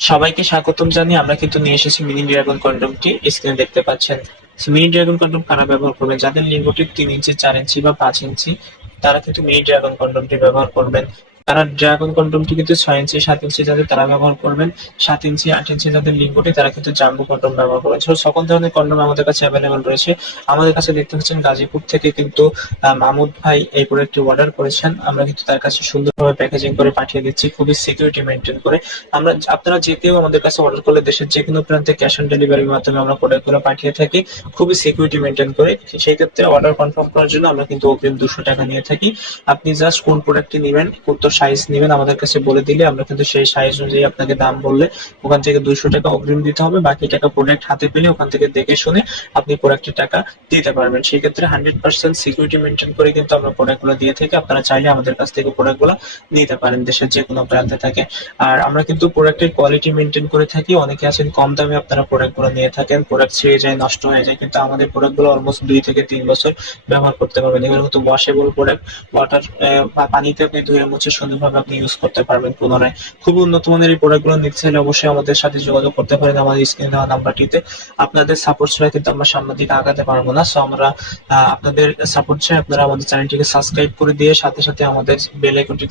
সবাইকে স্বাগতম জানিয়ে আমরা কিন্তু নিয়ে এসেছি মিনি ড্রাগন কন্ডমটি স্ক্রিনে দেখতে পাচ্ছেন। মিনি ড্রাগন কন্ডম কারা ব্যবহার করবে যাদের লিঙ্গটি তিন ইঞ্চি, চার ইঞ্চি বা পাঁচ ইঞ্চি, তারা কিন্তু মিনি ড্রাগন কন্ডমটি ব্যবহার করবেন। তারা ড্রাগন কন্ডমটি কিন্তু ছয় ইঞ্চি সাত ইঞ্চি যাদের তারা ব্যবহার করবেন। সাত ইঞ্চি আট ইঞ্চি যাদের লিঙ্গটি তারা কিন্তু জাম্বু কন্ডম ব্যবহার করবেন। So, সকল ধরনের কন্ডম আমাদের কাছে অ্যাভেলেবল রয়েছে। আমাদের কাছে দেখতে পাচ্ছেন গাজীপুর থেকে কিন্তু আহ, মাহমুদ ভাই এই প্রোডাক্টটি অর্ডার করেছেন। আমরা কিন্তু তার কাছে সুন্দরভাবে প্যাকেজিং করে পাঠিয়ে দিচ্ছি। খুবই সিকিউরিটি মেনটেন করে। আমরা আপনারা যে কেউ আমাদের কাছে অর্ডার করলে দেশের যে কোনো প্রান্তে ক্যাশ অন ডেলিভারির মাধ্যমে আমরা প্রোডাক্টগুলো পাঠিয়ে থাকি। খুবই সিকিউরিটি মেনটেন করে। সেই ক্ষেত্রে অর্ডার কনফার্ম করার জন্য আমরা কিন্তু অগ্রিম দুশো টাকা নিয়ে থাকি। আপনি জাস্ট কোন প্রোডাক্টটি নেবেন কত সাইজ নেবেন আমাদের কাছে বলে দিলে, আমরা কিন্তু সেই সাইজ অনুযায়ী আপনাকে দাম বললে ওখান থেকে দুশো টাকা অগ্রিম দিতে হবে, বাকি টাকা প্রোডাক্ট হাতে পেলে ওখান থেকে দেখে শুনে আপনি প্রোডাক্টের টাকা দিতে পারবেন। সেই ক্ষেত্রে হান্ড্রেড পার্সেন্ট সিকিউরিটি মেনটেন করে কিন্তু আমরা প্রোডাক্টগুলো দিয়ে থাকি, আপনারা চাইলে আমাদের কাছ থেকে প্রোডাক্টগুলো নিতে পারেন দেশের যে কোনো প্রান্তে থাকে। আর আমরা কিন্তু প্রোডাক্টের কোয়ালিটি মেনটেন করে থাকি, অনেকে আছেন কম দামে আপনারা প্রোডাক্টগুলো নিয়ে থাকেন প্রোডাক্ট ছিঁড়ে যায়, নষ্ট হয়ে যায়, কিন্তু আমাদের প্রোডাক্টগুলো অলমোস্ট দুই থেকে তিন বছর ব্যবহার করতে পারবেন। এগুলো কিন্তু ওয়াশেবল প্রোডাক্ট ওয়াটার পানিতে আপনি ধুয়ে মুছে সুন্দরভাবে আপনি ইউজ করতে পারবেন পুনরায়। খুব উন্নত মানের এই প্রোডাক্টগুলো নিতে চাইলে অবশ্যই আমাদের সাথে যোগাযোগ করতে পারেন। আমাদের স্ক্রিনে দেওয়া নাম্বারটিতে। আপনাদের সাপোর্ট ছাড়া কিন্তু আমরা সামনের দিকে আগাতে পারব না। সো আমরা আপনাদের সাপোর্ট চাই আপনারা আমাদের চ্যানেলটিকে সাবস্ক্রাইব করে দিয়ে সাথে সাথে আমাদের বেল আইকনটি